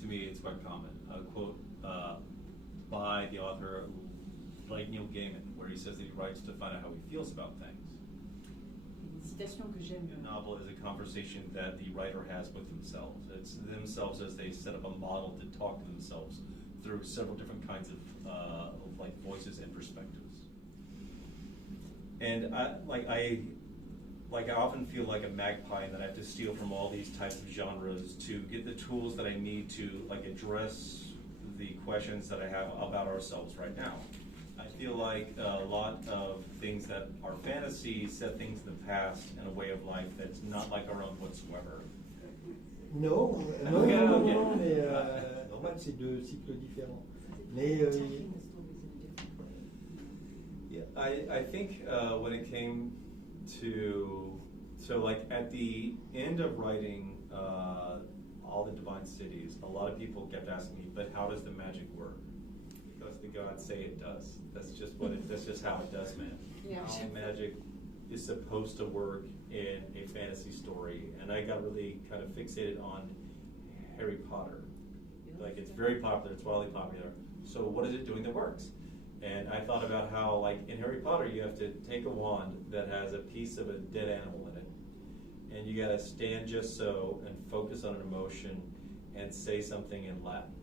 to me, it's quite common. A quote by the author, like Neil Gaiman, where he says that he writes to find out how he feels about things. Une citation que j'aime. A novel is a conversation that the writer has with themselves. It's themselves as they set up a model to talk to themselves through several different kinds of like voices and perspectives. And I often feel like a magpie, and that I have to steal from all these types of genres to get the tools that I need to like address the questions that I have about ourselves right now. I feel like a lot of things that are fantasy set things in the past in a way of life that's not like our own whatsoever. Non, mais normal, c'est deux cycles différents. Mais yeah, I think when it came to, so like at the end of writing All the Divine Cities, a lot of people kept asking me, but how does the magic work? Because the gods say it does. That's just that's just how it does, man. Yeah. How magic is supposed to work in a fantasy story. And I got really kind of fixated on Harry Potter. Like, it's very popular, it's wildly popular. So what is it doing that works? And I thought about how, like, in Harry Potter, you have to take a wand that has a piece of a dead animal in it, and you gotta stand just so and focus on an emotion and say something in Latin.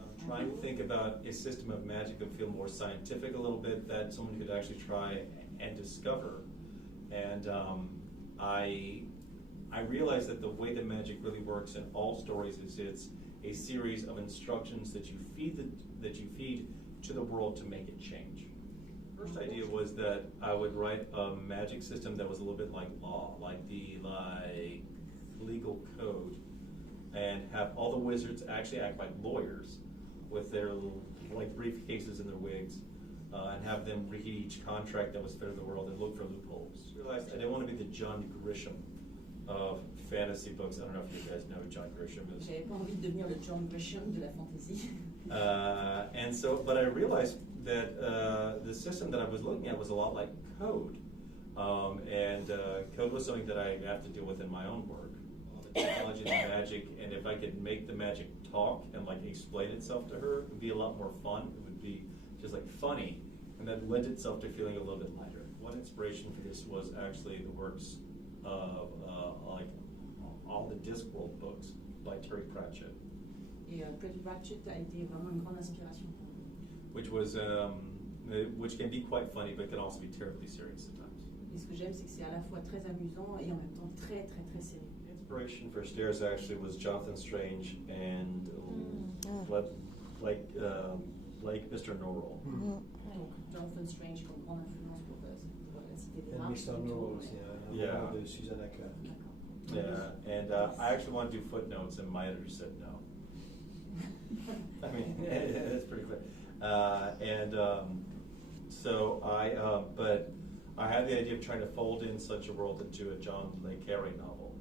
I'm trying to think about a system of magic that would feel more scientific a little bit, that someone could actually try and discover. And I realized that the way that magic really works in all stories is it's a series of instructions that you feed to the world to make it change. First idea was that I would write a magic system that was a little bit like law, like legal code, and have all the wizards actually act like lawyers with their little like briefcases and their wigs, and have them read each contract that was fair to the world and look for loopholes. I realized I didn't want to be the John Grisham of fantasy books. I don't know if you guys know who John Grisham is. J'avais pas envie de devenir le John Grisham de la fantasy. And so, but I realized that the system that I was looking at was a lot like code. And code was something that I have to deal with in my own work. The technology and the magic, and if I could make the magic talk and like explain itself to her, it would be a lot more fun. It would be just like funny, and that lent itself to feeling a little bit lighter. One inspiration for this was actually the works of like all the Discworld books by Terry Pratchett. Et Terry Pratchett a été vraiment une grande inspiration pour moi. Which can be quite funny, but can also be terribly serious at times. Et ce que j'aime, c'est que c'est à la fois très amusant et en même temps très très très sérieux. Inspiration for Stairs actually was Jonathan Strange and like Mr. Norrell. Donc Jonathan Strange comme grande influence pour la Cité des Marches. Mr. Norrell aussi, Yeah. de Susanna Clark. Yeah, and I actually want to do footnotes, and my editor said no. I mean, it's pretty clear. But I had the idea of trying to fold in such a world into a John Le Carre novel.